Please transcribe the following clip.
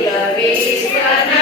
la vista